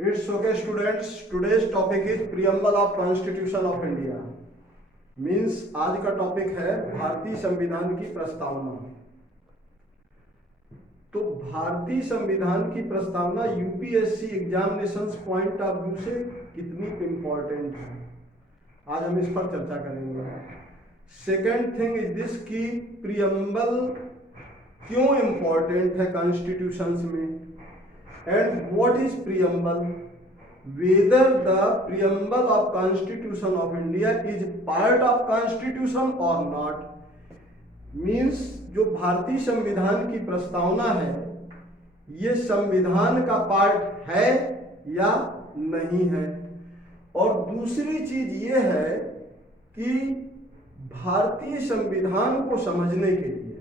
It's okay students, today's topic is preamble of Constitution of India. Means आज का topic है भारतीय संविधान की प्रस्तावना। तो भारतीय संविधान की प्रस्तावना UPSC examinations point of view से कितनी इंपॉर्टेंट है, आज हम इस पर चर्चा करेंगे। सेकेंड थिंग इज दिस कि प्रियम्बल क्यों इंपॉर्टेंट है कॉन्स्टिट्यूशंस में, and what is preamble, whether the preamble of Constitution of India is part of Constitution or not, means जो भारतीय संविधान की प्रस्तावना है ये संविधान का पार्ट है या नहीं है। और दूसरी चीज ये है कि भारतीय संविधान को समझने के लिए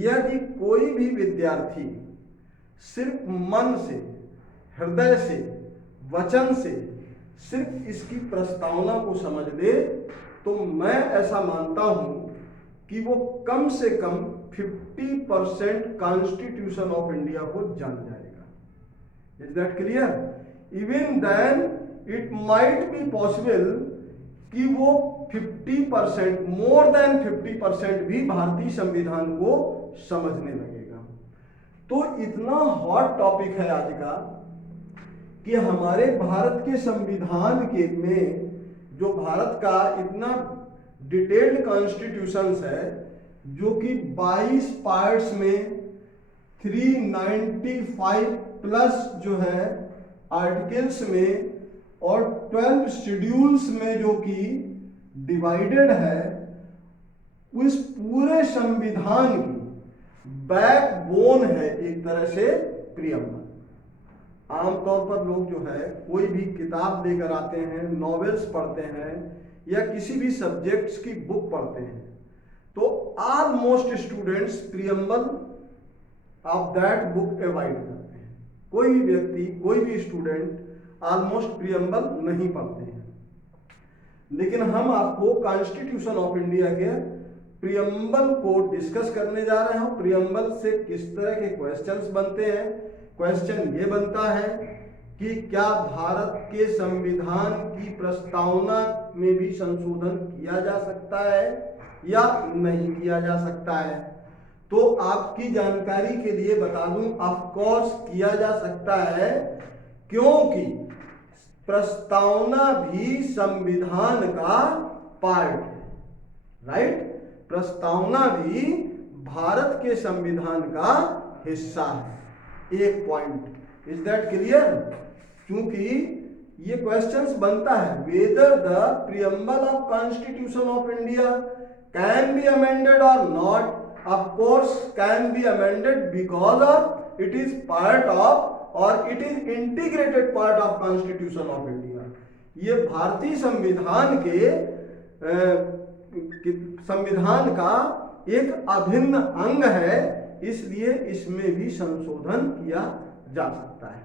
यदि कोई भी विद्यार्थी सिर्फ मन से, हृदय से, वचन से सिर्फ इसकी प्रस्तावना को समझ ले तो मैं ऐसा मानता हूं कि वो कम से कम 50% कॉन्स्टिट्यूशन ऑफ इंडिया को जान जाएगा। Is that clear? Even then it might be possible कि वो 50%, मोर देन 50% भी भारतीय संविधान को समझने लगेगा। तो इतना हॉट टॉपिक है आज का कि हमारे भारत के संविधान के में जो भारत का इतना डिटेल्ड कॉन्स्टिट्यूशंस है, जो कि 22 पार्ट्स में 395 प्लस जो है आर्टिकल्स में और 12 शेड्यूल्स में जो कि डिवाइडेड है, उस पूरे संविधान की बैकबोन है एक तरह से प्रियम्बल। आमतौर पर लोग जो है कोई भी किताब लेकर आते हैं, नॉवेल्स पढ़ते हैं या किसी भी सब्जेक्ट्स की बुक पढ़ते हैं, तो almost students preamble of that book avoid करते हैं। कोई भी व्यक्ति, कोई भी स्टूडेंट ऑलमोस्ट प्रियम्बल नहीं पढ़ते हैं। लेकिन हम आपको कॉन्स्टिट्यूशन ऑफ इंडिया के प्रियम्बल को डिस्कस करने जा रहे हैं। प्रियम्बल से किस तरह के क्वेश्चंस बनते हैं। क्वेश्चन ये बनता है कि क्या भारत के संविधान की प्रस्तावना में भी संशोधन किया जा सकता है या नहीं किया जा सकता है। तो आपकी जानकारी के लिए बता दूं, ऑफ कोर्स किया जा सकता है, क्योंकि प्रस्तावना भी संविधान का पार्ट है। राइट? प्रस्तावना भी भारत के संविधान का हिस्सा है। एक पॉइंट। Is that clear? क्योंकि ये क्वेश्चंस बनता है, whether the preamble of constitution of India can be amended और not. Of course can be amended because of it is part of और it is integrated part of constitution of India. ये भारतीय संविधान संविधान का एक अभिन्न अंग है, इसलिए इसमें भी संशोधन किया जा सकता है।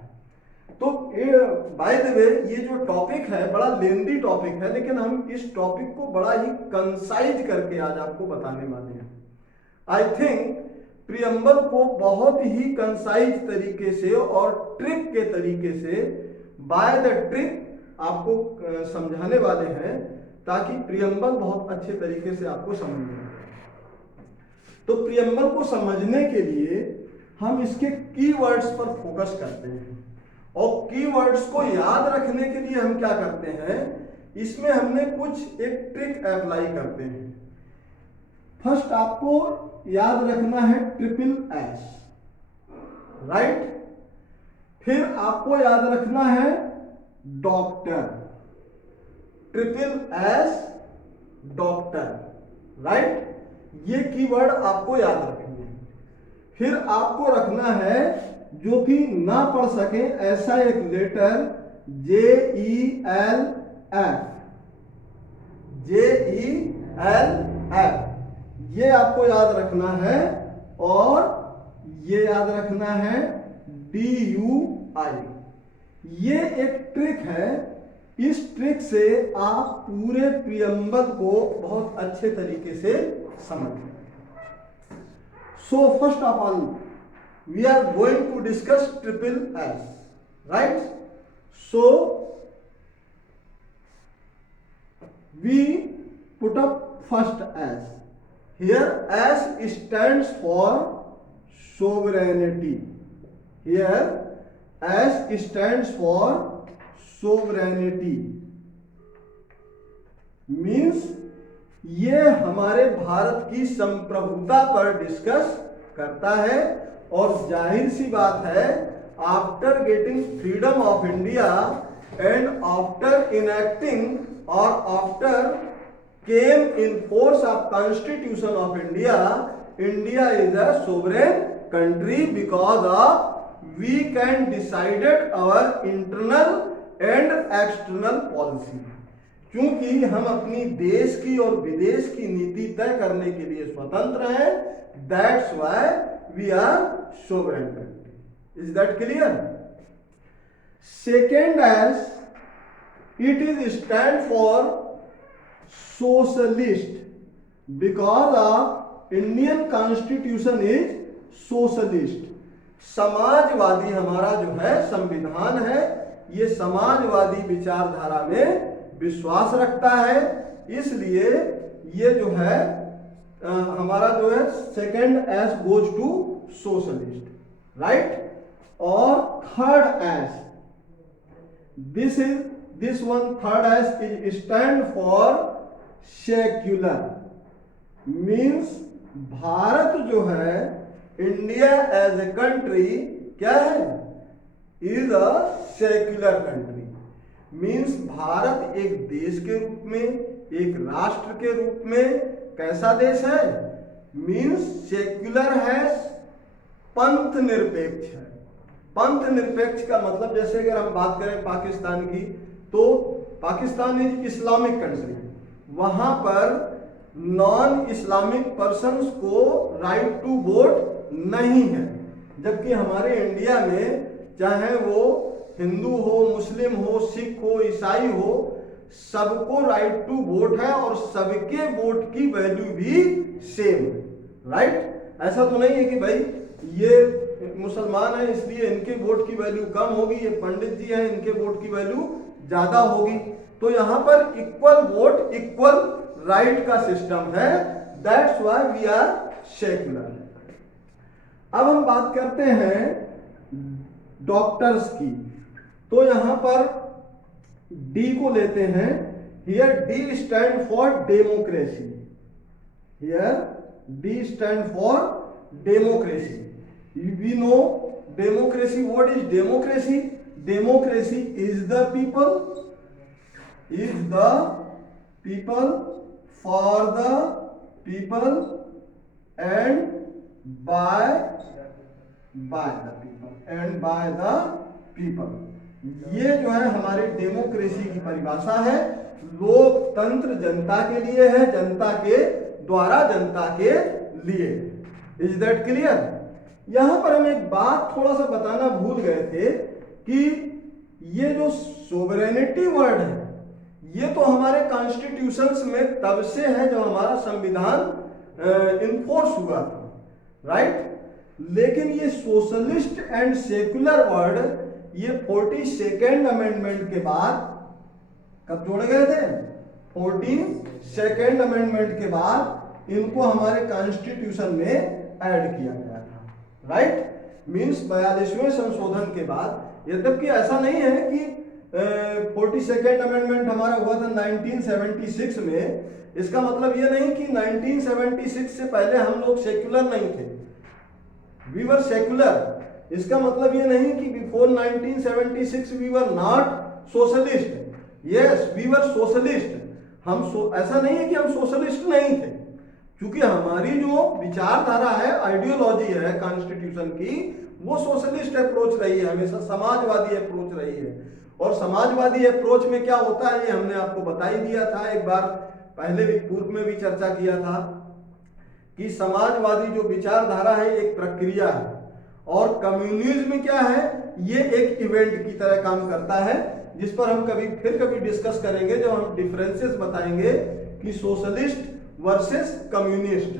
तो बाय द वे ये जो टॉपिक है बड़ा लेंदी टॉपिक है, लेकिन हम इस टॉपिक को बड़ा ही कंसाइज करके आज आपको बताने वाले हैं। आई थिंक प्रियम्बल को बहुत ही कंसाइज तरीके से और ट्रिक के तरीके से, बाय द ट्रिक आपको समझाने वाले हैं, ताकि प्रियम्बल बहुत अच्छे तरीके से आपको समझ में आए। तो प्रियम्बल को समझने के लिए हम इसके कीवर्ड्स पर फोकस करते हैं, और कीवर्ड्स को याद रखने के लिए हम क्या करते हैं, इसमें हमने कुछ एक ट्रिक अप्लाई करते हैं। फर्स्ट आपको याद रखना है SSS, राइट? फिर आपको याद रखना है डॉक्टर, SSS डॉक्टर, राइट? ये कीवर्ड आपको याद रखेंगे। फिर आपको रखना है, जो कि ना पढ़ सके ऐसा एक लेटर, JELF, ये आपको याद रखना है। और ये याद रखना है DUI। ये एक ट्रिक है। इस ट्रिक से आप पूरे प्रियम्बल को बहुत अच्छे तरीके से समझ। So first of all we are going to discuss SSS, right? So we put up first S. Here S stands for sovereignty. Here S stands for sovereignty. Means ये हमारे भारत की संप्रभुता पर डिस्कस करता है। और जाहिर सी बात है, after getting freedom of India and after enacting और after came in force of constitution of India, India is a sovereign country because of we can decided our internal and external policy. क्योंकि हम अपनी देश की और विदेश की नीति तय करने के लिए स्वतंत्र हैं, that's why we are sovereign country. Is that clear? Second S, it is stand for socialist because of Indian constitution is socialist. समाजवादी हमारा जो है संविधान है, ये समाजवादी विचारधारा में विश्वास रखता है, इसलिए ये जो है हमारा जो है second S goes to socialist, right. और third S, this one third S is stand for secular. Means Bharat जो है, इंडिया एज ए कंट्री क्या है? Is a secular country. Means Bharat एक देश के रूप में, एक राष्ट्र के रूप में कैसा देश है? मीन्स सेक्युलर है, पंथ निरपेक्ष है। पंथ निरपेक्ष का मतलब, जैसे अगर हम बात करें पाकिस्तान की, तो पाकिस्तान इज इस्लामिक कंट्री, वहां पर नॉन इस्लामिक पर्सन्स को राइट टू वोट नहीं है। जबकि हमारे इंडिया में चाहे वो हिंदू हो, मुस्लिम हो, सिख हो, ईसाई हो, सबको राइट टू वोट है और सबके वोट की वैल्यू भी सेम है, राइट। ऐसा तो नहीं है कि भाई ये मुसलमान है इसलिए इनके वोट की वैल्यू कम होगी, ये पंडित जी हैं इनके वोट की वैल्यू ज्यादा होगी। तो यहां पर इक्वल वोट इक्वल राइट का सिस्टम है, that's why we are secular. अब हम बात करते हैं डॉक्टर्स की, तो यहां पर डी को लेते हैं। Here D stand for democracy. Here D stand for democracy. We know democracy, what is democracy? Democracy is the people for the people and by the people. ये जो है हमारे डेमोक्रेसी की परिभाषा है। लोकतंत्र जनता के लिए है, जनता के द्वारा जनता के लिए। Is that clear? यहां पर हम एक बात थोड़ा सा बताना भूल गए थे कि ये जो सोवरेनिटी वर्ड है, ये तो हमारे कॉन्स्टिट्यूशंस में तब से है जब हमारा संविधान इन्फोर्स हुआ था, राइट। लेकिन ये सोशलिस्ट एंड सेक्युलर वर्ड ये 42nd अमेंडमेंट के बाद कब जोड़े गए थे? 42nd अमेंडमेंट के बाद इनको हमारे कॉन्स्टिट्यूशन में ऐड किया गया था, राइट। मींस 42वें संशोधन के बाद। यद्यपि ऐसा नहीं है कि 42nd अमेंडमेंट हमारा हुआ था 1976 में, इसका मतलब ये नहीं कि 1976 से पहले हम लोग सेक्युलर नहीं थे, वी वर सेक्युलर। इसका मतलब ये नहीं कि before 1976 we were not socialist. Yes, we were socialist. ऐसा नहीं है कि हम सोशलिस्ट नहीं थे, क्योंकि हमारी जो विचारधारा है, आइडियोलॉजी है कॉन्स्टिट्यूशन की, वो सोशलिस्ट अप्रोच रही है, हमेशा समाजवादी अप्रोच रही है। और समाजवादी अप्रोच में क्या होता है ये हमने आपको बता ही दिया था, एक बार पहले भी पूर्व में भी चर्चा किया था कि समाजवादी जो विचारधारा है एक प्रक्रिया है, और कम्युनिज्म क्या है? ये एक इवेंट की तरह काम करता है, जिस पर हम कभी डिस्कस करेंगे जब हम डिफरेंसेस बताएंगे कि socialist versus communist,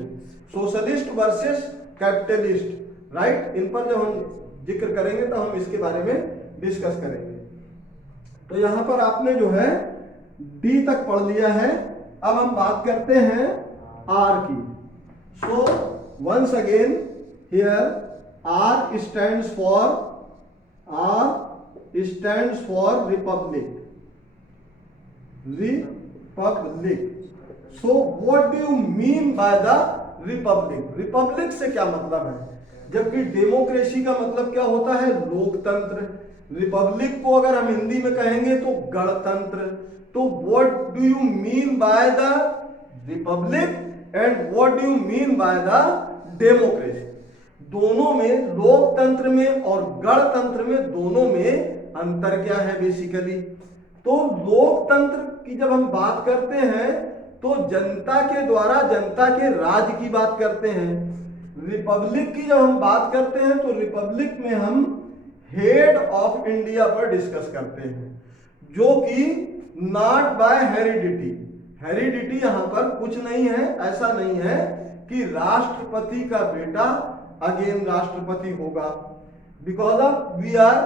socialist versus capitalist, right. इन पर जब हम जिक्र करेंगे तो हम इसके बारे में डिस्कस करेंगे। तो यहां पर आपने जो है डी तक पढ़ लिया है। अब हम बात करते हैं आर की। So once again here R stands for republic. So what do you mean by the republic? Republic से क्या मतलब है? जबकि डेमोक्रेसी का मतलब क्या होता है? लोकतंत्र। रिपब्लिक को अगर हम हिंदी में कहेंगे तो गणतंत्र। तो what do you mean by the Republic and what do you mean by the democracy? दोनों में, लोकतंत्र में और गणतंत्र में, दोनों में अंतर क्या है बेसिकली? तो लोकतंत्र की जब हम बात करते हैं तो जनता के द्वारा जनता के राज की बात करते हैं। रिपब्लिक की जब हम बात करते हैं तो रिपब्लिक में हम हेड ऑफ इंडिया पर डिस्कस करते हैं, जो कि नॉट बाय हेरिडिटी। हेरिडिटी यहां पर कुछ नहीं है। ऐसा नहीं है कि राष्ट्रपति का बेटा अगेन राष्ट्रपति होगा। Because of we are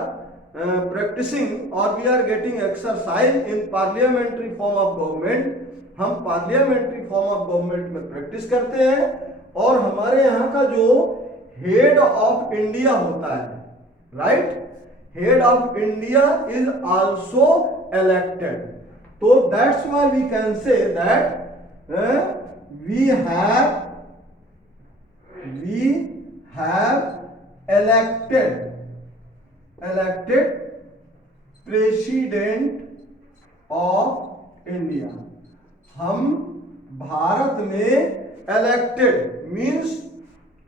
practicing or we are getting exercise in parliamentary form of government। हम पार्लियामेंट्री फॉर्म ऑफ गवर्नमेंट में प्रैक्टिस करते हैं और हमारे यहाँ का जो हेड ऑफ इंडिया होता है, right, head of India is also elected. तो that's why we can say that we have elected president of India. हम भारत में इलेक्टेड मींस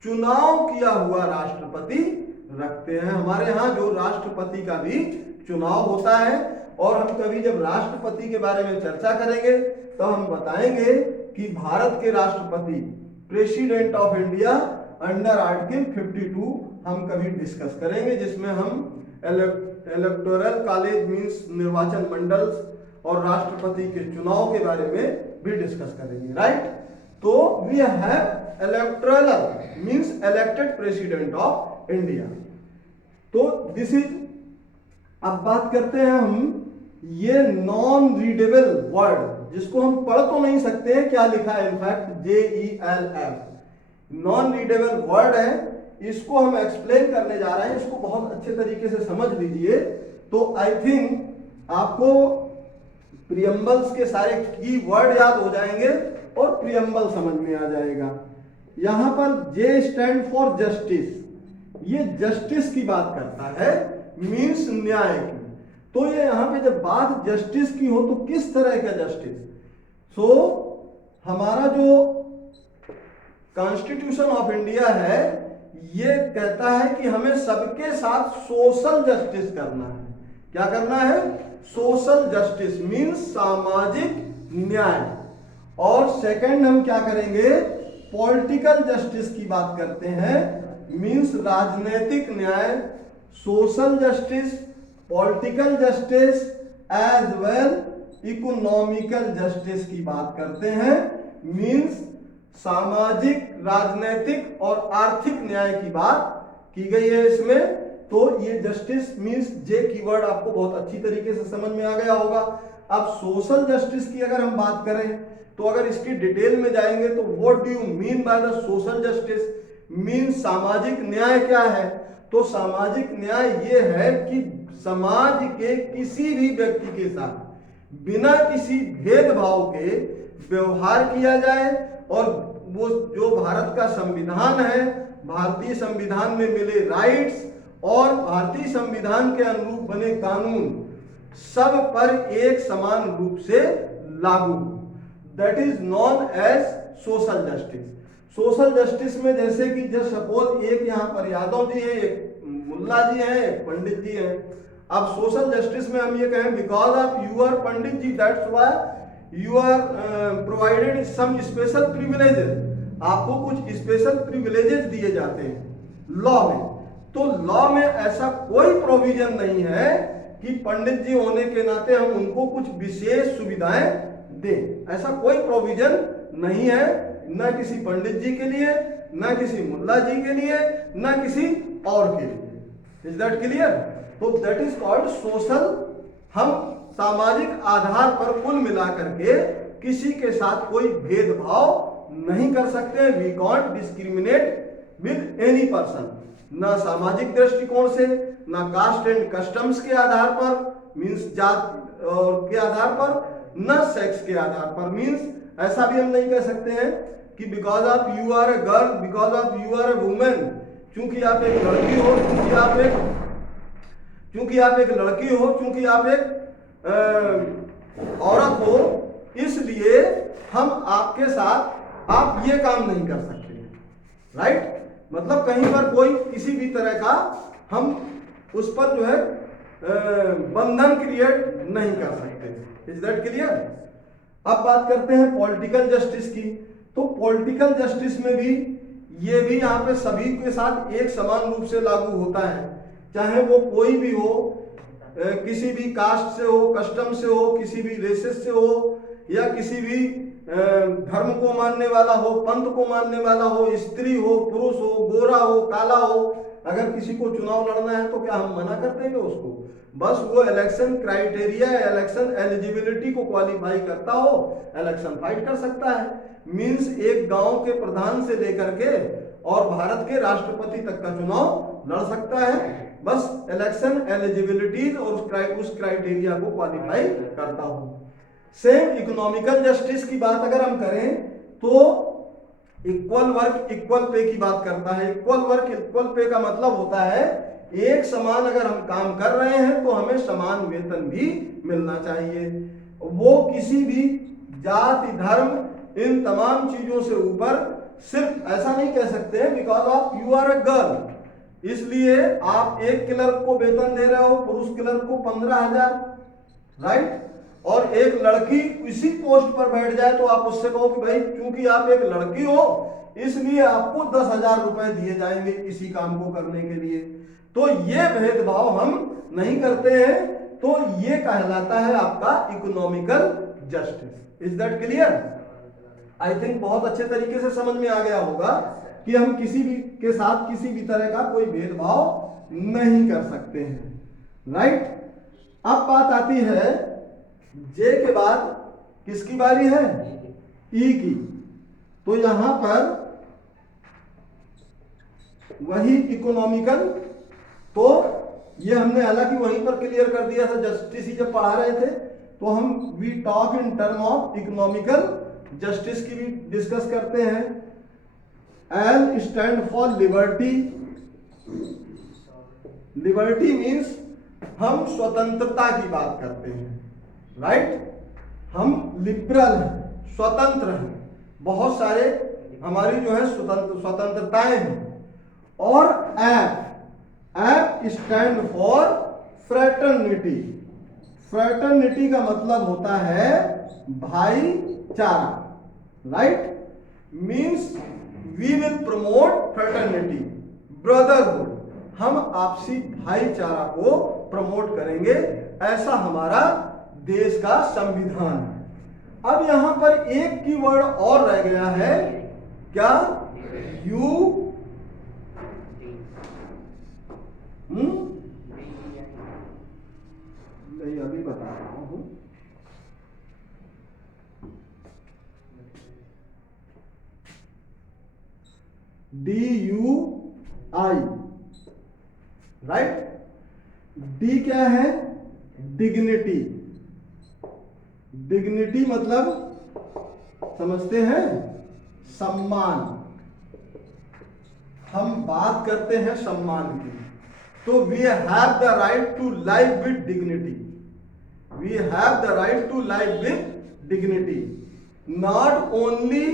चुनाव किया हुआ राष्ट्रपति रखते हैं। हमारे यहां जो राष्ट्रपति का भी चुनाव होता है, और हम कभी जब राष्ट्रपति के बारे में चर्चा करेंगे तो हम बताएंगे कि भारत के राष्ट्रपति president of India under article 52 हम कभी डिस्कस करेंगे, जिसमें हम इलेक्टोरल कॉलेज मींस निर्वाचन मंडल और राष्ट्रपति के चुनाव के बारे में भी डिस्कस करेंगे, राइट। तो we have electoral means elected president of India. तो दिस इज, अब बात करते हैं हम ये नॉन रीडेबल वर्ड, जिसको हम पढ़ तो नहीं सकते हैं, क्या लिखा है in fact JELF, non readable word है। इसको हम एक्सप्लेन करने जा रहे हैं, इसको बहुत अच्छे तरीके से समझ लीजिए। तो आई थिंक आपको प्रियम्बल्स के सारे की वर्ड याद हो जाएंगे और प्रियम्बल समझ में आ जाएगा। यहां पर J स्टैंड फॉर जस्टिस। ये जस्टिस की बात करता है, मींस न्याय की। तो ये यहां पे जब बात जस्टिस की हो तो किस तरह का जस्टिस? सो हमारा जो कॉन्स्टिट्यूशन ऑफ इंडिया है ये कहता है कि हमें सबके साथ सोशल जस्टिस करना है। क्या करना है? सोशल जस्टिस मींस सामाजिक न्याय। और सेकंड हम क्या करेंगे? पॉलिटिकल जस्टिस की बात करते हैं, मींस राजनीतिक न्याय। Social justice, political justice as well economical justice की बात करते हैं, मींस सामाजिक, राजनीतिक और आर्थिक न्याय की बात की गई है इसमें। तो ये जस्टिस मींस जे कीवर्ड आपको बहुत अच्छी तरीके से समझ में आ गया होगा। अब सोशल जस्टिस की अगर हम बात करें तो अगर इसकी डिटेल में जाएंगे तो what do you mean by the social justice? Means सामाजिक न्याय क्या है? तो सामाजिक न्याय ये है कि समाज के किसी भी व्यक्ति के साथ बिना किसी भेदभाव के व्यवहार किया जाए, और वो जो भारत का संविधान है, भारतीय संविधान में मिले राइट्स और भारतीय संविधान के अनुरूप बने कानून सब पर एक समान रूप से लागू, that is known as social justice. Social justice में जैसे कि जस्ट सपोज एक यहाँ पर यादव जी है, एक मुल्ला जी है, एक पंडित जी है। अब सोशल जस्टिस में हम ये कहें because of you are Pandit ji that's why you are provided some special privileges, आपको कुछ स्पेशल प्रिविलेजेस दिए जाते हैं लॉ में। तो लॉ में ऐसा कोई प्रोविजन नहीं है कि पंडित जी होने के नाते हम उनको कुछ विशेष सुविधाएं दें, ऐसा कोई प्रोविजन नहीं है, न किसी पंडित जी के लिए, न किसी मुल्ला जी के लिए, न किसी और के लिए। Is that clear? तो दैट इज कॉल्ड सोशल। हम सामाजिक आधार पर कुल मिलाकर के किसी के साथ कोई भेदभाव नहीं कर सकते। We can't discriminate with any person, ना सामाजिक दृष्टिकोण से, ना कास्ट एंड कस्टम्स के आधार पर मींस जात के आधार पर, ना सेक्स के आधार पर मींस ऐसा भी हम नहीं कह सकते हैं कि because of you are a girl, because of you are a women, चूंकि आप एक लड़की हो, चूंकि आप एक लड़की हो, चूंकि आप एक औरत हो, इसलिए हम आपके साथ आप ये काम नहीं कर सकते। राइट, मतलब कहीं पर कोई किसी भी तरह का हम उस पर जो है बंधन क्रिएट नहीं कर सकते। Is that clear? अब बात करते हैं पॉलिटिकल जस्टिस की। तो पॉलिटिकल जस्टिस में भी ये भी यहाँ पे सभी के साथ एक समान रूप से लागू होता है, चाहे वो कोई भी हो, किसी भी कास्ट से हो, कस्टम से हो, किसी भी रेसेस से हो, या किसी भी धर्म को मानने वाला हो, पंथ को मानने वाला हो, स्त्री हो, पुरुष हो, गोरा हो, काला हो। अगर किसी को चुनाव लड़ना है तो क्या हम मना कर देंगे उसको? बस वो इलेक्शन क्राइटेरिया, इलेक्शन एलिजिबिलिटी को क्वालिफाई करता हो, इलेक्शन फाइट कर सकता है। मींस एक गांव के प्रधान से लेकर के और भारत के राष्ट्रपति तक का चुनाव लड़ सकता है, बस इलेक्शन एलिजिबिलिटीज और उस क्राइटेरिया को क्वालिफाई करता हो। सेम इकोनॉमिकल जस्टिस की बात अगर हम करें तो इक्वल वर्क इक्वल पे की बात करता है। इक्वल वर्क इक्वल पे का मतलब होता है एक समान अगर हम काम कर रहे हैं तो हमें समान वेतन भी मिलना चाहिए। वो किसी भी जाति, धर्म, इन तमाम चीजों से ऊपर सिर्फ ऐसा नहीं कह सकते because of you are a girl इसलिए आप एक क्लर्क को वेतन दे रहे हो, पुरुष क्लर्क को 15,000, राइट, और एक लड़की इसी पोस्ट पर बैठ जाए तो आप उससे कहो कि भाई चूंकि आप एक लड़की हो इसलिए आपको 10,000 रुपए दिए जाएंगे इसी काम को करने के लिए। तो ये भेदभाव हम नहीं करते हैं, तो ये कहलाता है आपका economical justice. Is that clear? I think बहुत अच्छे तरीके से समझ में आ गया होगा कि हम किसी भी के साथ किसी भी तरह का कोई भेदभाव नहीं कर सकते हैं। राइट, अब बात आती है जे के बाद किसकी बारी है? ई की। तो यहां पर वही इकोनॉमिकल, तो ये हमने हालांकि वहीं पर क्लियर कर दिया था जस्टिस ही जब पढ़ा रहे थे, तो हम we talk in term of economical justice की भी डिस्कस करते हैं। L stand for liberty. Liberty means हम स्वतंत्रता की बात करते हैं, राइट, हम लिबरल हैं, स्वतंत्र हैं, बहुत सारे हमारी जो है स्वतंत्रताएं हैं। और F stand for fraternity. Fraternity का मतलब होता है भाईचारा, right, means we will promote fraternity, brotherhood, हम आपसी भाईचारा को प्रमोट करेंगे, ऐसा हमारा देश का संविधान है। अब यहां पर एक कीवर्ड और रह गया है, क्या? यू नहीं, अभी बता रहा हूं। DUI, right. डी क्या है? डिग्निटी। डिग्निटी मतलब समझते हैं सम्मान। हम बात करते हैं सम्मान की, तो we have the right to live with dignity. We have the right to live with dignity, not only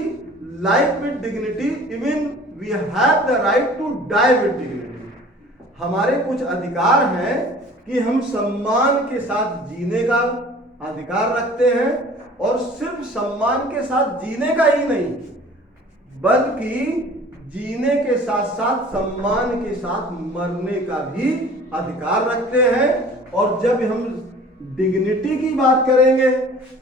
live with dignity, even we have the right to die with dignity. हमारे कुछ अधिकार हैं कि हम सम्मान के साथ जीने का अधिकार रखते हैं, और सिर्फ सम्मान के साथ जीने का ही नहीं बल्कि जीने के साथ साथ सम्मान के साथ मरने का भी अधिकार रखते हैं। और जब हम डिग्निटी की बात करेंगे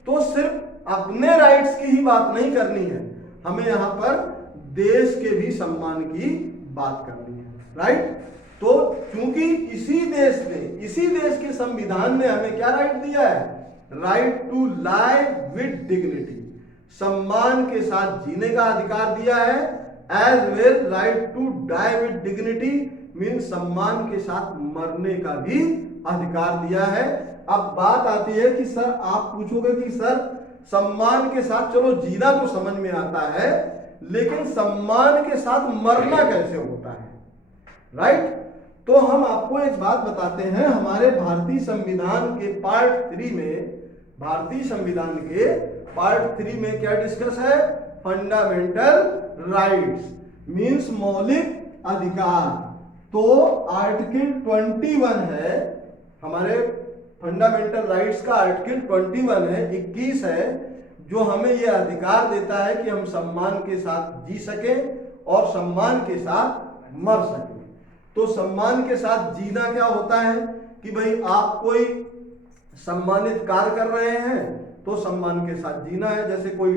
तो सिर्फ अपने राइट्स की ही बात नहीं करनी है, हमें यहां पर देश के भी सम्मान की बात करनी है, राइट। तो क्योंकि इसी देश के संविधान ने हमें क्या राइट दिया है right to live with dignity, सम्मान के साथ जीने का अधिकार दिया है। As well right to die with dignity mean सम्मान के साथ मरने का भी अधिकार दिया है। अब बात आती है कि सर, आप पूछोगे कि सर सम्मान के साथ चलो जीना तो समझ में आता है, लेकिन सम्मान के साथ मरना कैसे होता है, राइट? तो हम आपको एक बात बताते हैं, हमारे भारतीय संविधान के पार्ट 3 में, भारतीय संविधान के पार्ट 3 में क्या डिस्कस है? फंडामेंटल राइट्स मीन्स मौलिक अधिकार। तो आर्टिकल 21 है हमारे फंडामेंटल राइट्स का, आर्टिकल 21 है, 21 है, जो हमें यह अधिकार देता है कि हम सम्मान के साथ जी सकें और सम्मान के साथ मर सकें। तो सम्मान के साथ जीना क्या होता है कि भाई आप कोई सम्मानित कार्य कर रहे हैं तो सम्मान के साथ जीना है। जैसे कोई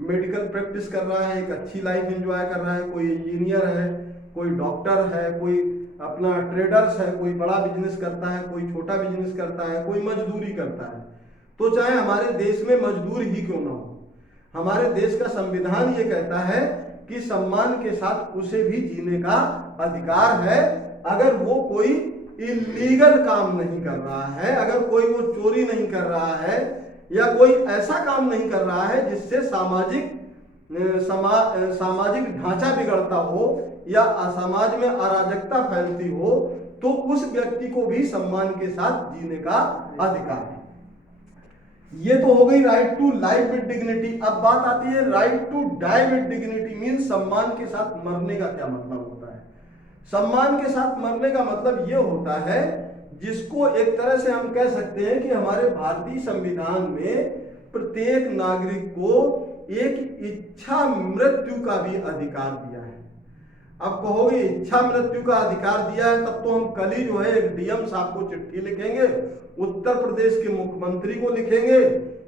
मेडिकल प्रैक्टिस कर रहा है, एक अच्छी लाइफ एंजॉय कर रहा है, कोई इंजीनियर है, कोई डॉक्टर है, कोई अपना ट्रेडर्स है, कोई बड़ा बिजनेस करता है, कोई छोटा बिजनेस करता है, कोई मजदूरी करता है। तो चाहे हमारे देश में मजदूर ही क्यों ना हो, हमारे देश का संविधान ये कहता है कि सम्मान के साथ उसे भी जीने का अधिकार है, अगर वो कोई इलीगल काम नहीं कर रहा है, अगर कोई वो चोरी नहीं कर रहा है, या कोई ऐसा काम नहीं कर रहा है जिससे सामाजिक ढांचा बिगड़ता हो या समाज में अराजकता फैलती हो, तो उस व्यक्ति को भी सम्मान के साथ जीने का अधिकार है। ये तो हो गई right to life with dignity. अब बात आती है right to die with dignity mean सम्मान के साथ मरने का क्या मतलब होता है? सम्मान के साथ मरने का मतलब ये होता है, जिसको एक तरह से हम कह सकते हैं कि हमारे भारतीय संविधान में प्रत्येक नागरिक को एक इच्छा मृत्यु का भी अधिकार दिया है। अब कहोगे इच्छा मृत्यु का अधिकार दिया है, तब तो हम कल ही जो है एक डीएम साहब को चिट्ठी लिखेंगे, उत्तर प्रदेश के मुख्यमंत्री को लिखेंगे,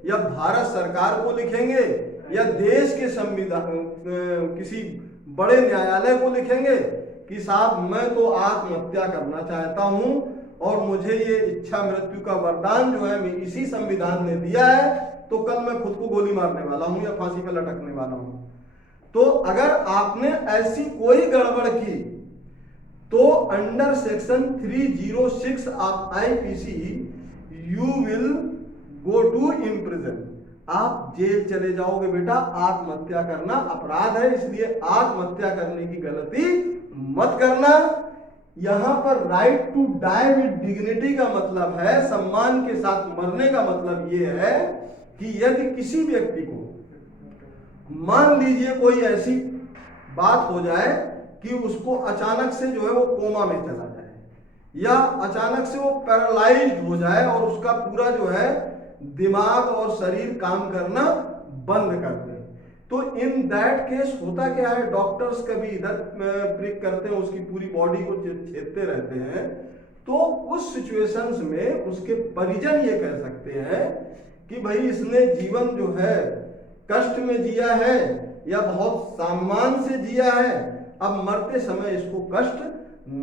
या भारत सरकार को लिखेंगे, या देश के संविधान किसी बड़े न्यायालय को लिखेंगे कि साहब मैं तो आत्महत्या करना चाहता हूं और मुझे ये इच्छा मृत्यु का वरदान जो है इसी संविधान ने दिया है, तो कल मैं खुद को गोली मारने वाला हूं या फांसी पर लटकने वाला हूं। तो अगर आपने ऐसी कोई गड़बड़ की तो under section 306 of IPC you will go to imprison, आप जेल चले जाओगे बेटा। आत्महत्या करना अपराध है, इसलिए आत्महत्या करने की गलती मत करना। यहां पर right to die with dignity का मतलब है, सम्मान के साथ मरने का मतलब यह है कि यदि किसी व्यक्ति को मान लीजिए कोई ऐसी बात हो जाए कि उसको अचानक से जो है वो कोमा में चला जाए, या अचानक से वो पैरालाइज्ड हो जाए और उसका पूरा जो है दिमाग और शरीर काम करना बंद कर दे, तो इन दैट केस होता क्या है, डॉक्टर्स कभी इधर प्रिक करते हैं, उसकी पूरी बॉडी को छेदते रहते हैं। तो उस सिचुएशंस में उसके परिजन ये कह सकते हैं कि भाई इसने जीवन जो है कष्ट में जिया है या बहुत सम्मान से जिया है, अब मरते समय इसको कष्ट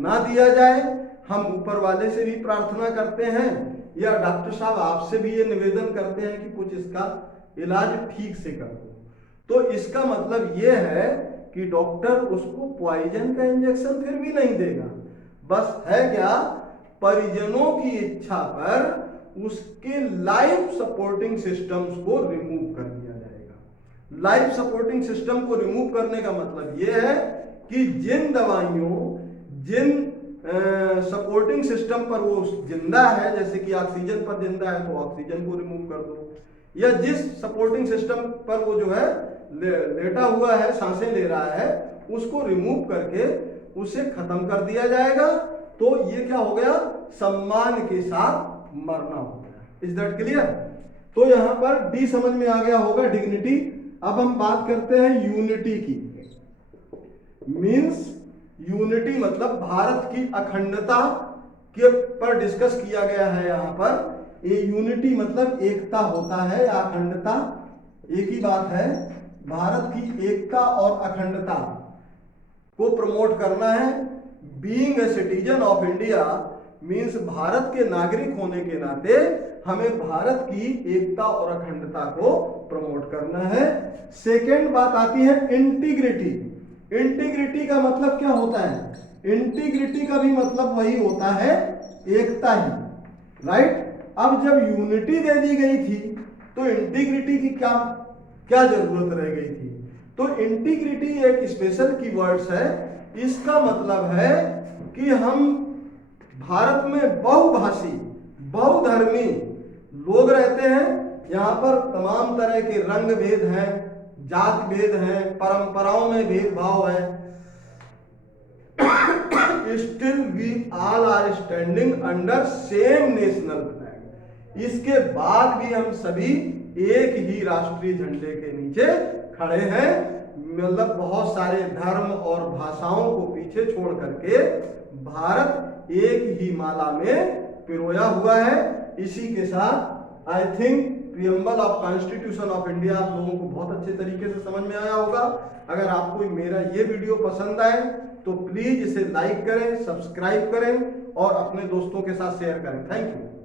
ना दिया जाए। हम ऊपर वाले से भी प्रार्थना करते हैं, या डॉक्टर साहब आपसे भी ये निवेदन करते हैं कि कुछ इसका इलाज ठीक से कर दो। तो इसका मतलब ये है कि डॉक्टर उसको पॉइजन का इंजेक्शन फिर भी नहीं देगा, बस है क्या, परिजनों की इच्छा पर उसके लाइफ सपोर्टिंग सिस्टम्स को रिमूव कर दिया जाएगा। लाइफ सपोर्टिंग सिस्टम को रिमूव करने का मतलब यह है कि जिन दवाइयों, जिन सपोर्टिंग सिस्टम पर वो जिंदा है, जैसे कि ऑक्सीजन पर जिंदा है तो ऑक्सीजन को रिमूव कर दो, या जिस सपोर्टिंग सिस्टम पर वो जो है लेटा हुआ है, सांसें ले रहा है, उसको रिमूव करके उसे खत्म कर दिया जाएगा। तो ये क्या हो गया, सम्मान के साथ मरना हो गया। Is that clear? तो यहां पर डी समझ में आ गया होगा, डिग्निटी। अब हम बात करते हैं यूनिटी की। मीन्स यूनिटी मतलब भारत की अखंडता के पर डिस्कस किया गया है। यहां पर ये यूनिटी मतलब एकता होता है या अखंडता, एक ही बात है। भारत की एकता और अखंडता को प्रमोट करना है। Being a citizen of India means Bharat के नागरिक होने के नाते हमें भारत की एकता और अखंडता को प्रमोट करना है। सेकेंड बात आती है इंटीग्रिटी। इंटीग्रिटी का मतलब क्या होता है? इंटीग्रिटी का भी मतलब वही होता है, एकता ही, राइट। अब जब यूनिटी दे दी गई थी तो इंटीग्रिटी की क्या क्या जरूरत रह गई थी? तो इंटीग्रिटी एक स्पेशल कीवर्ड्स है। इसका मतलब है कि हम भारत में बहुभाषी बहुधर्मी लोग रहते हैं। यहाँ पर तमाम तरह के रंग भेद हैं, जाति भेद हैं, परंपराओं में भेदभाव है। Still we all are standing under same national flag. इसके बाद भी हम सभी एक ही राष्ट्रीय झंडे के नीचे खड़े हैं। मतलब बहुत सारे धर्म और भाषाओं को पीछे छोड़ करके भारत एक ही माला में पिरोया हुआ है। इसी के साथ I think preamble of constitution of India आप लोगों को बहुत अच्छे तरीके से समझ में आया होगा। अगर आपको मेरा ये वीडियो पसंद आए तो प्लीज इसे लाइक करें, सब्सक्राइब करें और अपने दोस्तों के साथ शेयर करें। Thank you.